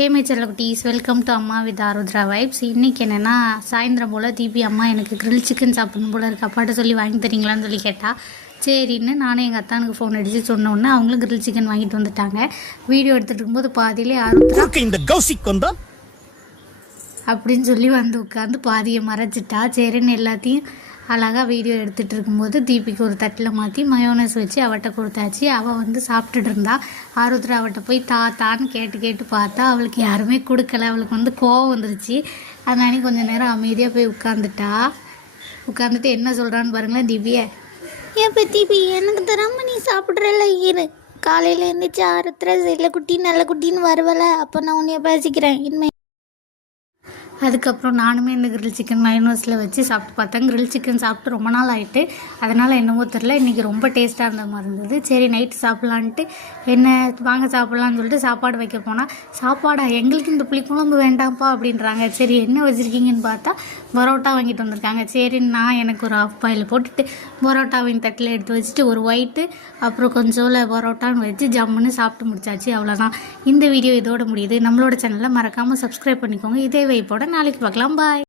Hey my செல்லக்குட்டீஸ், welcome to அம்மா with Arudra vibes. இன்றைக்கி என்னென்னா சாயந்தரம் போல் தீபி அம்மா எனக்கு கிரில் சிக்கன் சாப்பிடணும் போல் இருக்குது, அப்பாட்ட சொல்லி வாங்கி தரீங்களான்னு சொல்லி கேட்டால் சரின்னு நானும் எங்கள் அத்தானுக்கு ஃபோன் அடித்து சொன்னோன்னே அவங்களும் கிரில் சிக்கன் வாங்கிட்டு வந்துட்டாங்க. வீடியோ எடுத்துகிட்டு இருக்கும்போது பாதியிலே ஆருத்ரா இந்த கௌசிக் வந்தா அப்படின்னு சொல்லி வந்து உட்காந்து பாதியை மறைச்சிட்டா. சரின்னு எல்லாத்தையும் அழகாக வீடியோ எடுத்துகிட்டு இருக்கும்போது தீபிக்கு ஒரு தட்டில் மாற்றி மயோனஸ் வச்சு அவட்ட கொடுத்தாச்சு. அவள் வந்து சாப்பிட்டுட்டு இருந்தா. ஆருத்ரா அவட்ட போய் தாத்தான்னு கேட்டு பார்த்தா அவளுக்கு யாருமே கொடுக்கல. அவளுக்கு வந்து கோவம் வந்துருச்சு. அதனால கொஞ்சம் நேரம் அமைதியாக போய் உட்காந்துட்டு என்ன சொல்கிறான்னு பாருங்களேன் தீபியை. இப்போ தீபி எனக்கு தராமல் நீ சாப்பிட்றல இரு, காலையில் எழுந்திரிச்சு ஆருத்ரா செல்ல குட்டி நல்ல குட்டின்னு வருவல, அப்போ நான் உன்னைய பேசிக்கிறேன் இனிமே. அதுக்கப்புறம் நானுமே இந்த கிரில் சிக்கன் மயோனஸில் வச்சு சாப்பிட்டு பார்த்தேன். கிரில் சிக்கன் சாப்பிட்டு ரொம்ப நாள் ஆகிட்டு, அதனால் என்னவோ தெரில இன்றைக்கி ரொம்ப டேஸ்ட்டாக இருந்த மாதிரி இருந்தது. சரி நைட்டு சாப்பிட்லான்ட்டு என்ன வாங்க சாப்பிட்லான்னு சொல்லிட்டு சாப்பாடு வைக்க போனால், சாப்பாடா எங்களுக்கு இந்த புளிக்குழம்பு வேண்டாம்ப்பா அப்படின்றாங்க. சரி என்ன வச்சுருக்கீங்கன்னு பார்த்தா பரோட்டா வாங்கிட்டு வந்திருக்காங்க. சரி நான் எனக்கு ஒரு ஆஃப் பாயில் போட்டுட்டு பரோட்டாவின் தட்டில் எடுத்து வச்சுட்டு ஒரு ஒயிட்டு அப்புறம் கொஞ்சோல பரோட்டான்னு வச்சு ஜம்முன்னு சாப்பிட்டு முடிச்சாச்சு. அவ்வளோதான். இந்த வீடியோ இதோட முடியுது. நம்மளோட சேனலை மறக்காமல் சப்ஸ்கிரைப் பண்ணிக்கோங்க. இதே வைப்போட நாளைக்கு பார்க்கலாம். பாய்.